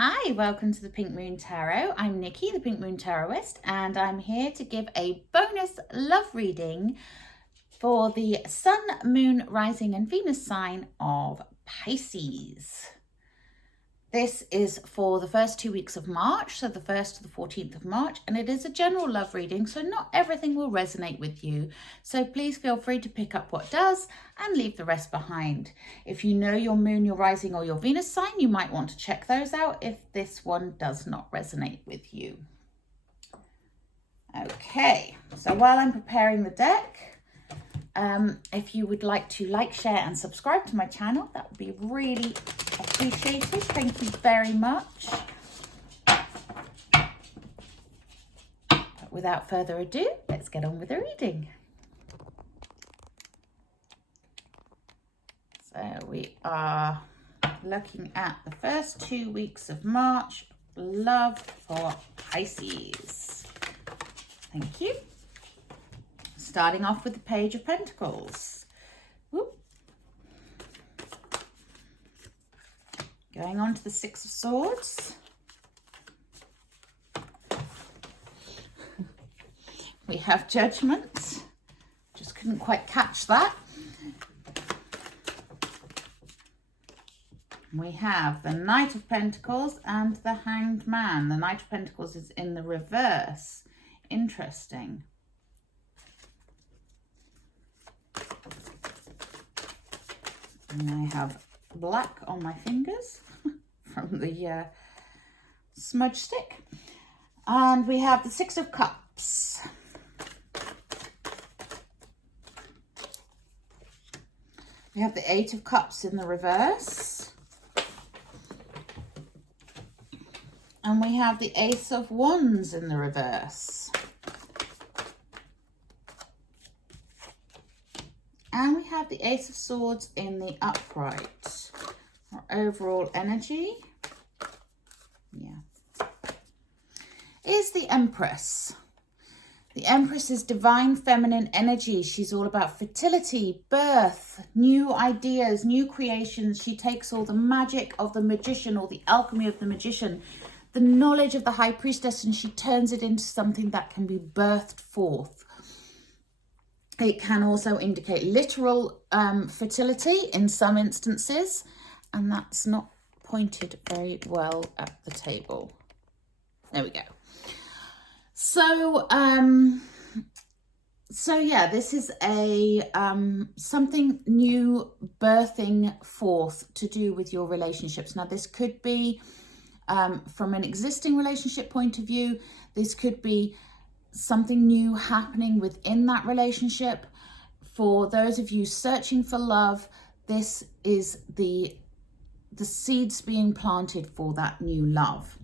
Hi, welcome to the Pink Moon Tarot. I'm Nikki, the Pink Moon Tarotist, and I'm here to give a bonus love reading for the Sun, Moon, Rising and Venus sign of Pisces. This is for the first 2 weeks of March, so the 1st to the 14th of March, and it is a general love reading, so not everything will resonate with you. So please feel free to pick up what does and leave the rest behind. If you know your moon, your rising or your Venus sign, you might want to check those out if this one does not resonate with you. Okay, so while I'm preparing the deck, if you would like to like, share and subscribe to my channel, that would be really appreciated. Thank you very much. But without further ado, let's get on with the reading. So we are looking at the first 2 weeks of March, love for Pisces. Thank you. Starting off with the Page of Pentacles. Whoop. Going on to the Six of Swords. We have Judgment. Just couldn't quite catch that. We have the Knight of Pentacles and the Hanged Man. The Knight of Pentacles is in the reverse. Interesting. And I have black on my fingers from the smudge stick. And we have the Six of Cups. We have the Eight of Cups in the reverse. And we have the Ace of Wands in the reverse. And we have the Ace of Swords in the upright. Our overall energy, is the Empress. The Empress is divine feminine energy. She's all about fertility, birth, new ideas, new creations. She takes all the magic of the magician or the alchemy of the magician, the knowledge of the high priestess, and she turns it into something that can be birthed forth. It can also indicate literal fertility in some instances, and that's not pointed very well at the table. There we go. So yeah, this is a something new birthing forth to do with your relationships. Now, this could be from an existing relationship point of view. This could be something new happening within that relationship. For those of you searching for love, this is the seeds being planted for that new love.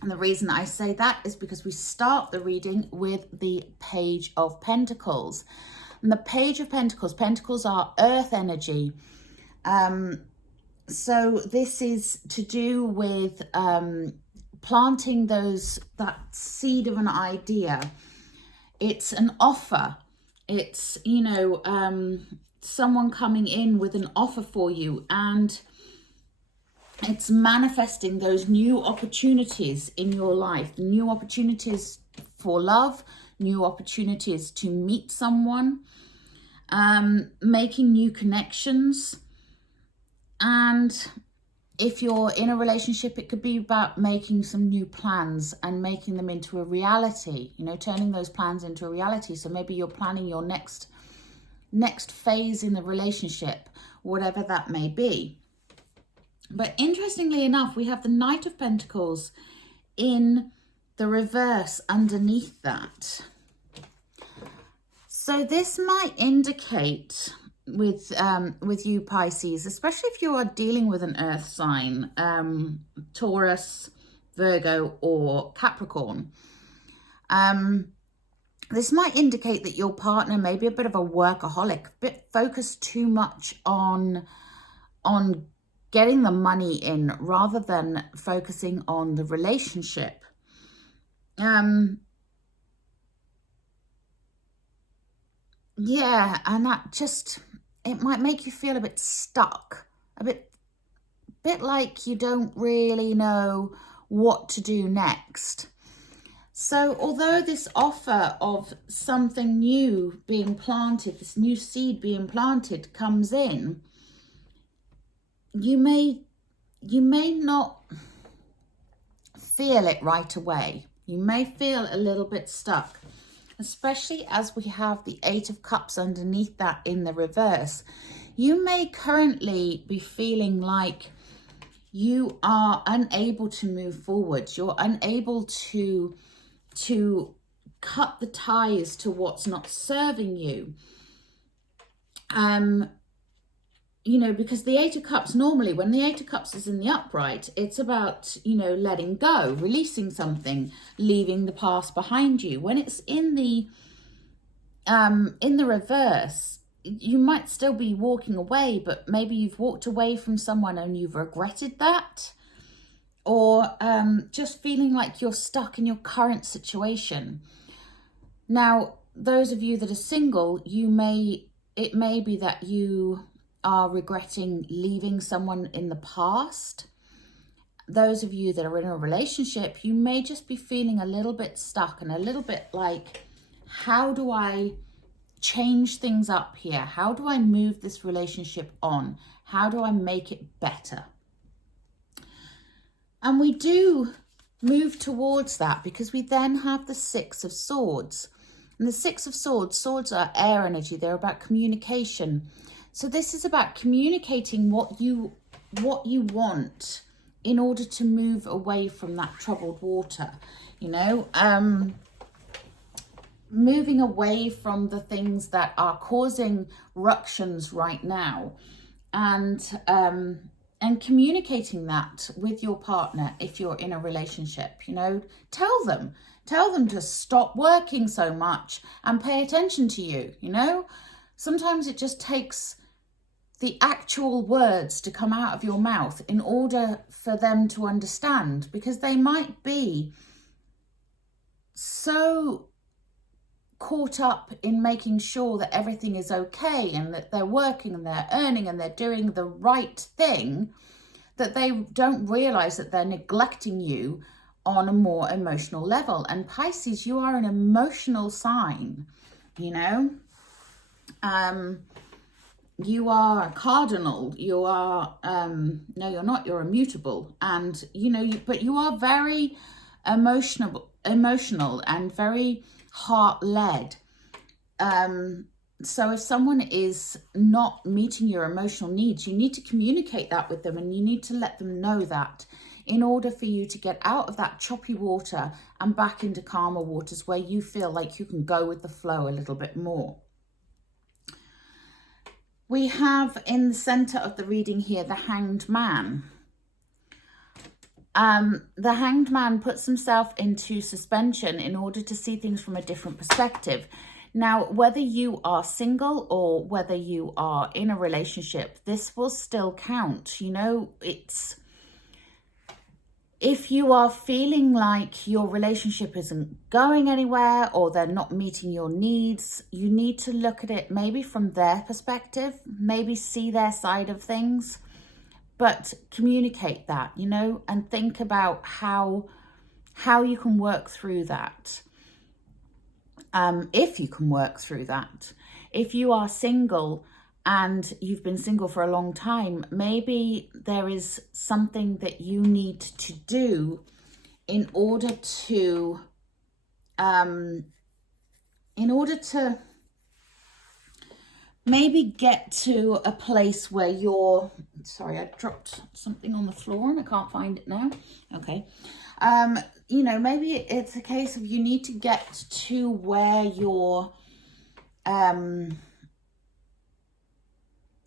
And the reason I say that is because we start the reading with the Page of Pentacles. And the Page of Pentacles, Pentacles are earth energy. So this is to do with planting that seed of an idea. It's an offer. It's, someone coming in with an offer for you, and it's manifesting those new opportunities in your life, new opportunities for love, new opportunities to meet someone, making new connections. And if you're in a relationship, it could be about making some new plans and making them into a reality, turning those plans into a reality. So maybe you're planning your next phase in the relationship, whatever that may be. But interestingly enough, we have the Knight of Pentacles in the reverse underneath that. So this might indicate with you Pisces, especially if you are dealing with an earth sign, Taurus, Virgo or Capricorn, this might indicate that your partner may be a bit of a workaholic, a bit focused too much on getting the money in rather than focusing on the relationship. Yeah, and that just, it might make you feel a bit stuck, a bit bit like you don't really know what to do next. So although this offer of something new being planted, this new seed being planted comes in, you may not feel it right away. You may feel a little bit stuck, especially as we have the Eight of Cups underneath that in the reverse. You may currently be feeling like you are unable to move forward. You're unable to cut the ties to what's not serving you. You know, because the Eight of Cups, normally when the Eight of Cups is in the upright, it's about, you know, letting go, releasing something, leaving the past behind you. When it's in the reverse, you might still be walking away, but maybe you've walked away from someone and you've regretted that, or just feeling like you're stuck in your current situation. Now, those of you that are single, it may be that you are regretting leaving someone in the past. Those of you that are in a relationship, you may just be feeling a little bit stuck and a little bit like, how do I change things up here? How do I move this relationship on? How do I make it better? And we do move towards that because we then have the Six of Swords. And the Six of Swords, swords are air energy. They're about communication. So this is about communicating what you want in order to move away from that troubled water, you know, moving away from the things that are causing ructions right now, and communicating that with your partner. If you're in a relationship, you know, tell them to stop working so much and pay attention to you. You know, sometimes it just takes the actual words to come out of your mouth in order for them to understand, because they might be so caught up in making sure that everything is okay and that they're working and they're earning and they're doing the right thing, that they don't realize that they're neglecting you on a more emotional level. And Pisces, you are an emotional sign, you know. You are a cardinal. You are no, you're not. You're immutable, and you know. But you are very emotional and very heart-led. So if someone is not meeting your emotional needs, you need to communicate that with them, and you need to let them know that, in order for you to get out of that choppy water and back into calmer waters where you feel like you can go with the flow a little bit more. We have in the center of the reading here the Hanged Man. The Hanged Man puts himself into suspension in order to see things from a different perspective. Now, whether you are single or whether you are in a relationship, this will still count. You know, if you are feeling like your relationship isn't going anywhere or they're not meeting your needs, you need to look at it maybe from their perspective, maybe see their side of things, but communicate that, you know, and think about how you can work through that. If you can work through that. If you are single and you've been single for a long time, maybe there is something that you need to do in order to maybe get to a place where you're, sorry, I dropped something on the floor and I can't find it now. Okay. You know, maybe it's a case of you need to get to where you're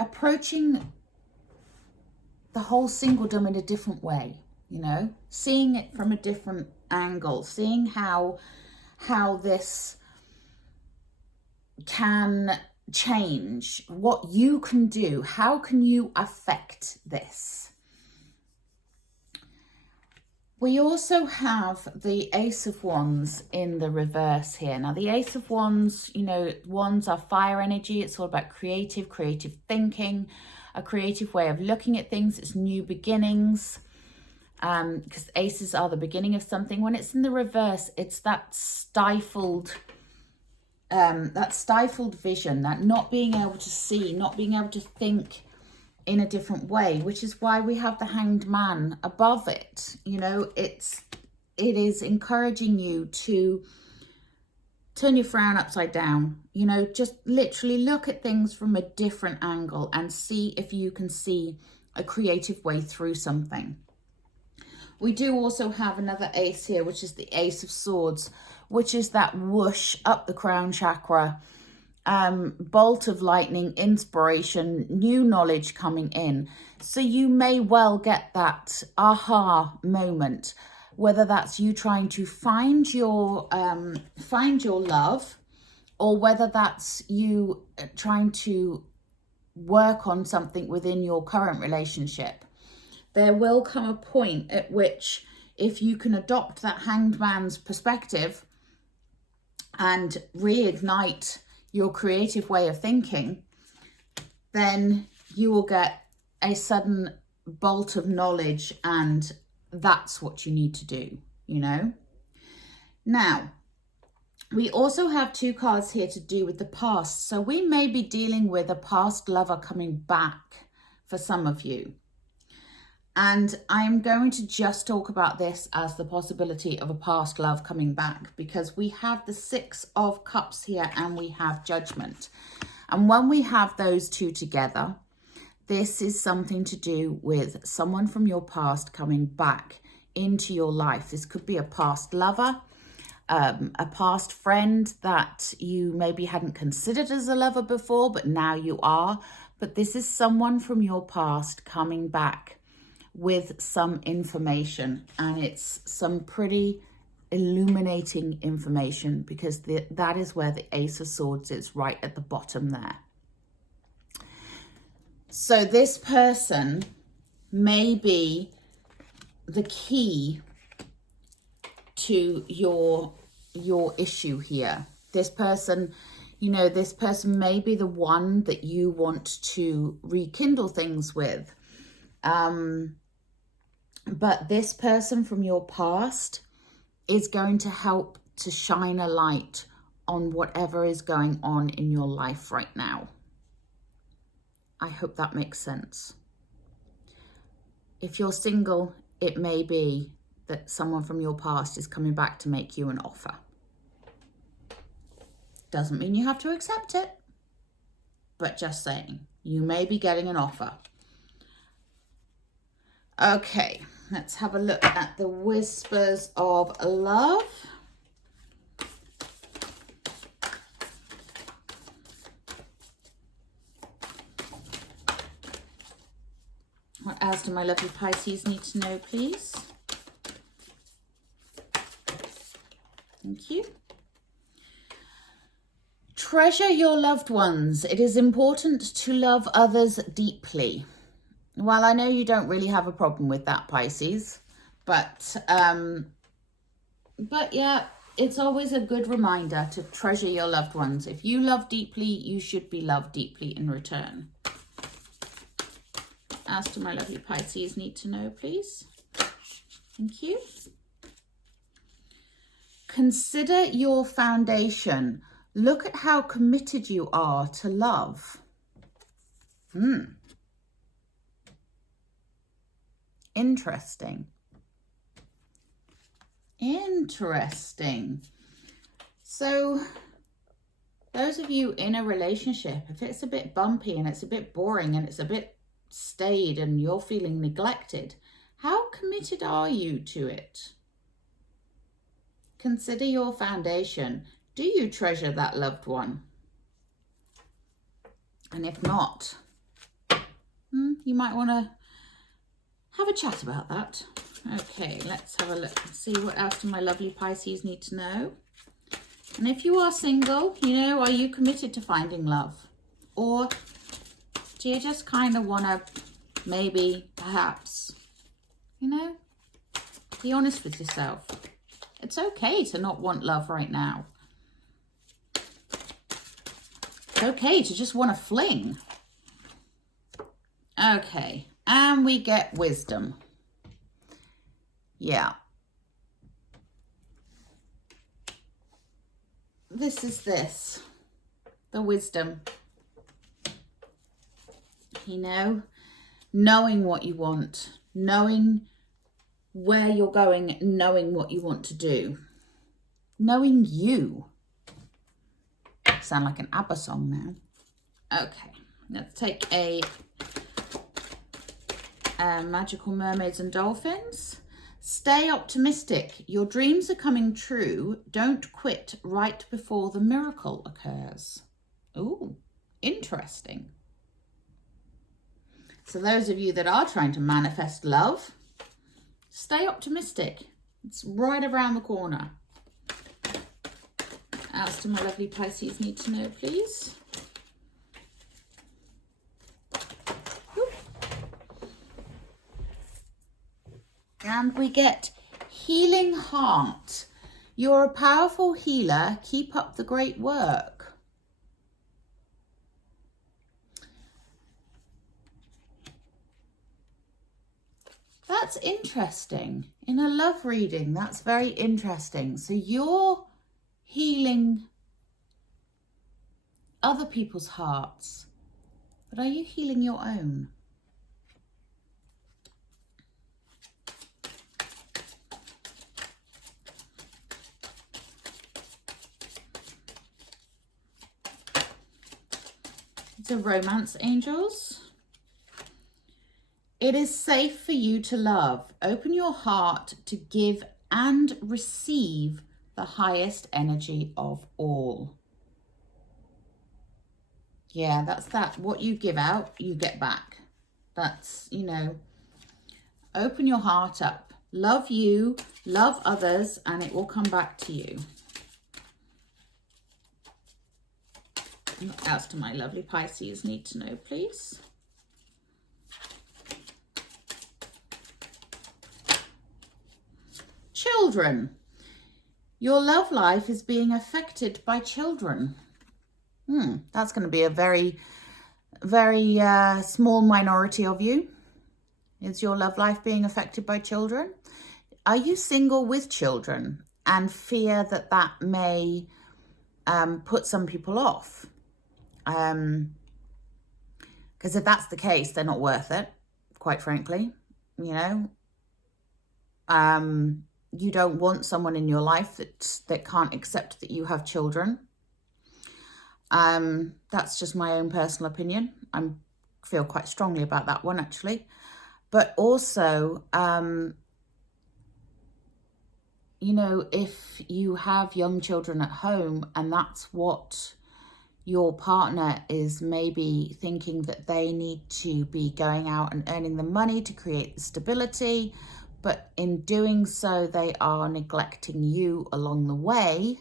approaching the whole singledom in a different way, you know, seeing it from a different angle, seeing how this can change, what you can do, how can you affect this. We also have the Ace of Wands in the reverse here. Now, the Ace of Wands, you know, wands are fire energy. It's all about creative thinking, a creative way of looking at things. It's new beginnings, because aces are the beginning of something. When it's in the reverse, it's that stifled vision, that not being able to see, not being able to think in a different way, which is why we have the Hanged Man above it. You know, it is encouraging you to turn your frown upside down, you know, just literally look at things from a different angle and see if you can see a creative way through something. We do also have another ace here, which is the Ace of Swords, which is that whoosh up the crown chakra, bolt of lightning, inspiration, new knowledge coming in. So you may well get that aha moment, whether that's you trying to find your love, or whether that's you trying to work on something within your current relationship. There will come a point at which, if you can adopt that Hanged Man's perspective and reignite your creative way of thinking, then you will get a sudden bolt of knowledge, and that's what you need to do, you know. Now, we also have two cards here to do with the past. So we may be dealing with a past lover coming back for some of you. And I'm going to just talk about this as the possibility of a past love coming back, because we have the Six of Cups here and we have Judgment. And when we have those two together, this is something to do with someone from your past coming back into your life. This could be a past lover, a past friend that you maybe hadn't considered as a lover before, but now you are. But this is someone from your past coming back with some information, and it's some pretty illuminating information, because that is where the Ace of Swords is, right at the bottom there. So this person may be the key to your issue here. This person, you know, this person may be the one that you want to rekindle things with. But this person from your past is going to help to shine a light on whatever is going on in your life right now. I hope that makes sense. If you're single, it may be that someone from your past is coming back to make you an offer. Doesn't mean you have to accept it, but just saying, you may be getting an offer. Okay, let's have a look at the Whispers of Love. What else do my lovely Pisces need to know, please? Thank you. Treasure your loved ones. It is important to love others deeply. Well, I know you don't really have a problem with that, Pisces, but yeah, it's always a good reminder to treasure your loved ones. If you love deeply, you should be loved deeply in return. As to my lovely Pisces need to know, please. Thank you. Consider your foundation. Look at how committed you are to love. Interesting. Interesting. So those of you in a relationship, if it's a bit bumpy and it's a bit boring and it's a bit staid and you're feeling neglected, how committed are you to it? Consider your foundation. Do you treasure that loved one? And if not, you might want to have a chat about that. Okay, let's have a look and see what else do my lovely Pisces need to know. And if you are single, you know, are you committed to finding love? Or do you just kind of want to maybe, perhaps, you know, be honest with yourself? It's okay to not want love right now. It's okay to just want to fling. Okay, and we get wisdom. Yeah. This is the wisdom. You know, knowing what you want, knowing where you're going, knowing what you want to do, knowing you. Sound like an ABBA song now. Okay, let's take a Magical Mermaids and Dolphins. Stay optimistic. Your dreams are coming true. Don't quit right before the miracle occurs. Ooh, interesting. So those of you that are trying to manifest love, stay optimistic. It's right around the corner. Else do my lovely Pisces need to know, please? And we get Healing Heart. You're a powerful healer. Keep up the great work. That's interesting. In a love reading, that's very interesting. So you're healing other people's hearts, but are you healing your own? It's a romance, angels. It is safe for you to love. Open your heart to give and receive the highest energy of all. Yeah, that's that. What you give out, you get back. That's, you know, open your heart up. Love you, love others, and it will come back to you. What else do my lovely Pisces need to know, please? Children. Your love life is being affected by children. That's going to be a very, very small minority of you. Is your love life being affected by children? Are you single with children and fear that that may put some people off? Because if that's the case, they're not worth it, quite frankly. You know, you don't want someone in your life that can't accept that you have children. That's just my own personal opinion. I feel quite strongly about that one, actually. But also, you know, if you have young children at home and that's what your partner is maybe thinking that they need to be going out and earning the money to create the stability, but in doing so, they are neglecting you along the way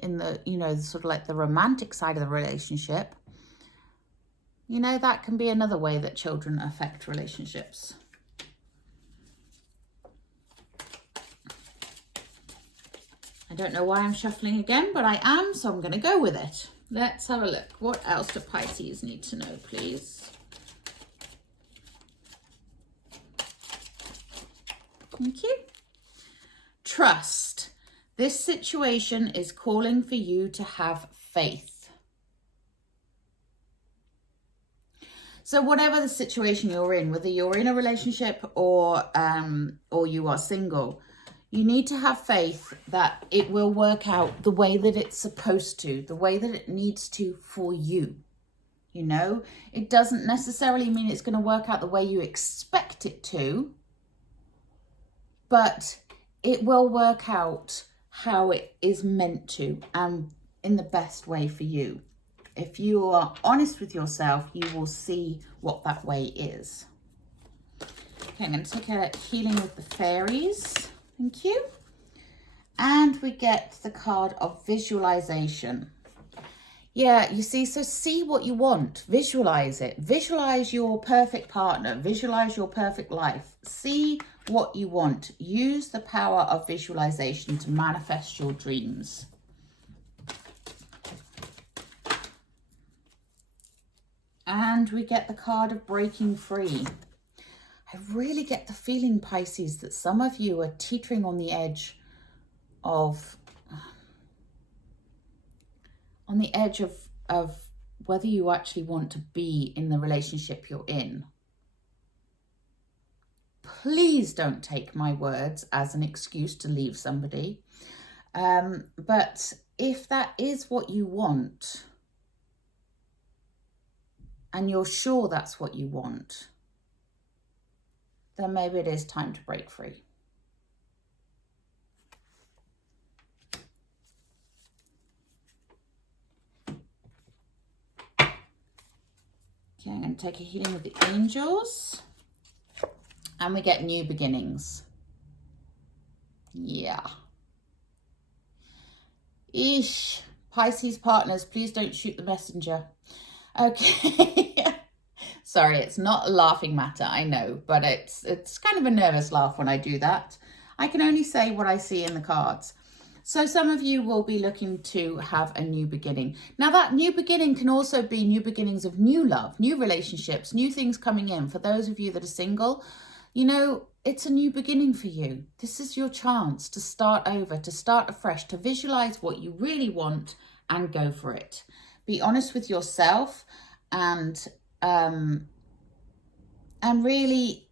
in the, you know, sort of like the romantic side of the relationship. You know, that can be another way that children affect relationships. I don't know why I'm shuffling again, but I am, so I'm going to go with it. Let's have a look. What else do Pisces need to know, please? Thank you. Trust. This situation is calling for you to have faith. So whatever the situation you're in, whether you're in a relationship or you are single, you need to have faith that it will work out the way that it's supposed to, the way that it needs to for you. You know, it doesn't necessarily mean it's going to work out the way you expect it to, but it will work out how it is meant to and in the best way for you. If you are honest with yourself, you will see what that way is. Okay, I'm going to take a healing with the fairies. Thank you. And we get the card of visualization. Yeah, you see, so see what you want. Visualize it. Visualize your perfect partner. Visualize your perfect life. See what you want. Use the power of visualization to manifest your dreams. And we get the card of breaking free. I really get the feeling, Pisces, that some of you are teetering on the edge of whether you actually want to be in the relationship you're in. Please don't take my words as an excuse to leave somebody. But if that is what you want, and you're sure that's what you want, then maybe it is time to break free. Okay, I'm going to take a healing with the angels. And we get new beginnings. Yeah. Eesh. Pisces partners, please don't shoot the messenger. Okay. Sorry, it's not a laughing matter, I know, but it's kind of a nervous laugh when I do that. I can only say what I see in the cards. So some of you will be looking to have a new beginning. Now that new beginning can also be new beginnings of new love, new relationships, new things coming in. For those of you that are single, you know, it's a new beginning for you. This is your chance to start over, to start afresh, to visualize what you really want and go for it. Be honest with yourself and really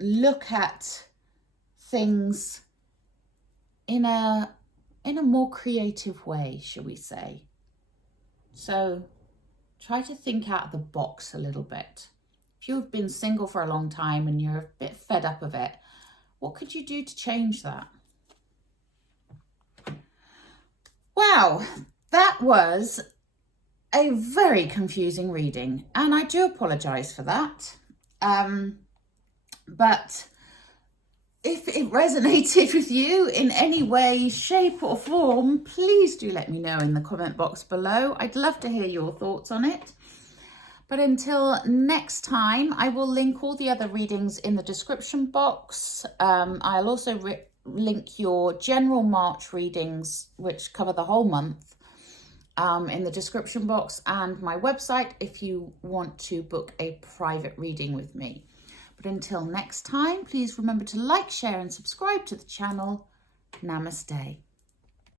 look at things in a more creative way, shall we say. So try to think out of the box a little bit. If you've been single for a long time and you're a bit fed up of it, what could you do to change that? Wow, that was a very confusing reading, and I do apologize for that. But if it resonated with you in any way, shape or form, please do let me know in the comment box below. I'd love to hear your thoughts on it. But until next time, I will link all the other readings in the description box. I'll also link your general March readings, which cover the whole month, in the description box, and my website if you want to book a private reading with me. But until next time, please remember to like, share and subscribe to the channel. Namaste.